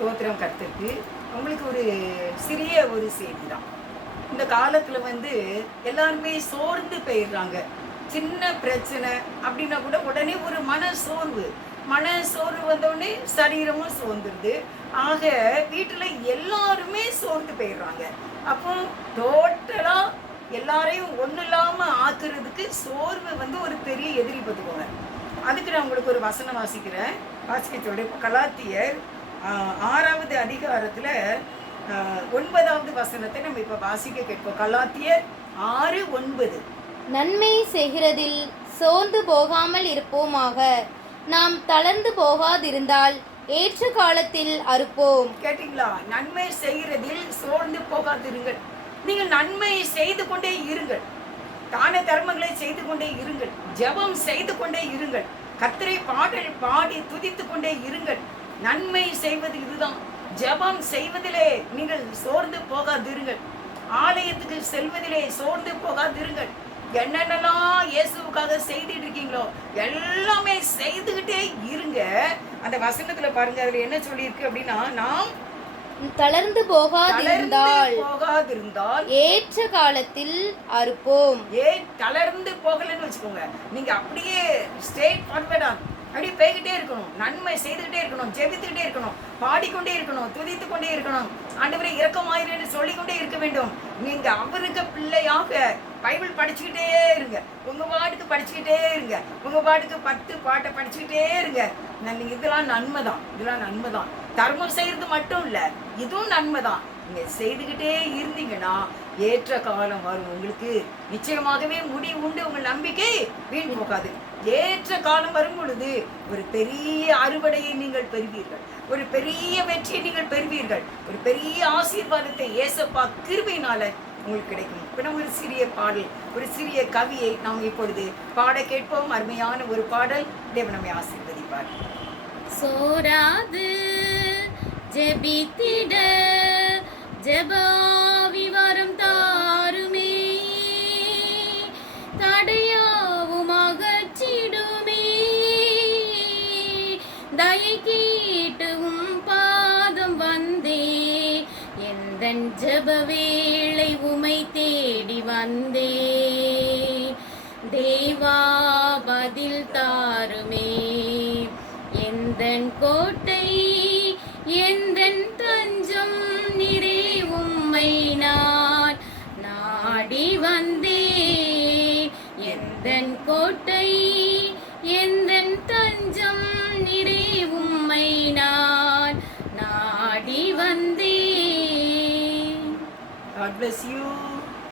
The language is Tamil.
ஸ்தோத்திரம் கற்றுக்கு உங்களுக்கு ஒரு சிறிய ஒரு செய்தி தான். இந்த காலத்தில் வந்து எல்லாருமே சோர்ந்து போயிடுறாங்க. சின்ன பிரச்சனை அப்படின்னா கூட உடனே ஒரு மன சோர்வு. மன சோர்வு வந்தோடனே சரீரமும் சோர்ந்துருது. ஆக வீட்டில் எல்லாருமே சோர்ந்து போயிடுறாங்க. அப்போ டோட்டலாக எல்லாரையும் ஒன்றும் இல்லாமல் ஆக்குறதுக்கு சோர்வு வந்து ஒரு பெரிய எதிரி பார்த்துக்கோங்க அதுக்கு நான் உங்களுக்கு ஒரு வசனம் வாசிக்கிறேன். வாசிக்கத்தோட கலாத்தியர் ஆறாவது அதிகாரத்தில் ஒன்பதாவது வசனத்தை நம்ம இப்போ வாசிக்க கேட்போம். கலாத்தியர் ஆறு ஒன்பது. நன்மை செய்கிறதில் சோர்ந்து போகாமல் இருப்போமாக. நாம் தளர்ந்து போகாதிருந்தால் ஏற்ற காலத்தில் அறுப்போம். கேட்டீங்களா? நன்மை செய்கிறதில் சோர்ந்து போகாதிருங்கள். நீங்கள் நன்மை செய்து கொண்டே இருங்கள். தான தர்மங்களை செய்து கொண்டே இருங்கள். ஜெபம் செய்து கொண்டே இருங்கள். கத்திரை பாடல் பாடி துதித்து கொண்டே இருங்கள். நன்மை செய்வது இதுதான். ஜெபம் செய்வதிலே நீங்கள் சோர்ந்து போகாதிருங்கள். ஆலயத்துக்கு செல்வதிலே சோர்ந்து போகாதிருங்கள். என்னென்னலாம் இயேசுவுக்காக செய்துட்டு இருக்கீங்களோ எல்லாமே செய்துகிட்டே இருங்க. அந்த வசனத்துல பாருங்க அதுல என்ன சொல்லியிருக்கு அப்படின்னா நாம் தளர்ந்து போகாதிருந்தால் போகாதிருந்தால் ஏற்ற காலத்தில் அறுப்போம். ஏ தளர்ந்து போகலைன்னு வச்சுக்கோங்க. நீங்க அப்படியே ஸ்ட்ரெயிட் ஃபார்வர்டா அப்படியே போய்கிட்டே இருக்கணும். நன்மை செய்துகிட்டே இருக்கணும். ஜெபித்துக்கிட்டே இருக்கணும். பாடிக்கொண்டே இருக்கணும். துதித்து கொண்டே இருக்கணும். ஆண்டவரை இரக்கமாயிரன்னு சொல்லிக்கொண்டே இருக்க வேண்டும். நீங்க அவருக்கு பிள்ளையாக பைபிள் படிச்சுக்கிட்டே இருங்க. உங்க பாட்டுக்கு படிச்சுக்கிட்டே இருங்க. உங்க பாட்டுக்கு பத்து பாட்டை படிச்சுக்கிட்டே இருங்க. நீங்க இதெல்லாம் நன்மை தான் இதெல்லாம் நன்மை தான் தர்மம் செய்யறது மட்டும் இல்ல இதுவும் நன்மை தான் நீங்க செய்துக்கிட்டே இருந்தீங்கன்னா ஏற்ற காலம் வரும். உங்களுக்கு நிச்சயமாகவே முடி உண்டு உங்கள் நம்பிக்கை வீண் போகாது. ஏற்ற காலம் வரும் பொழுது ஒரு பெரிய அறுவடையை நீங்கள் பெறுவீர்கள். ஒரு பெரிய வெற்றியை நீங்கள் பெறுவீர்கள். ஒரு பெரிய ஆசீர்வாதத்தை ஏசப்பா கிருபையினால உங்களுக்கு கிடைக்கும். இப்ப நம்ம ஒரு சிறிய பாடல் ஒரு சிறிய கவியை நாம் இப்பொழுது பாட கேட்போம். அருமையான ஒரு பாடல். தேவன் நம்மை ஆசீர்வதிப்பார். சோராது ஜெபித்திட ஜெபா தயை கேட்டுவும் பாதம் வந்தே. எந்த ஜப வேளை உமை தேடி வந்தே. தேவா பதில் தாருமே. எந்த கோட்டை எந்த தஞ்சம் நிறை உம்மை நான் நாடி வந்தே. எந்த கோட்டை எந்த God bless you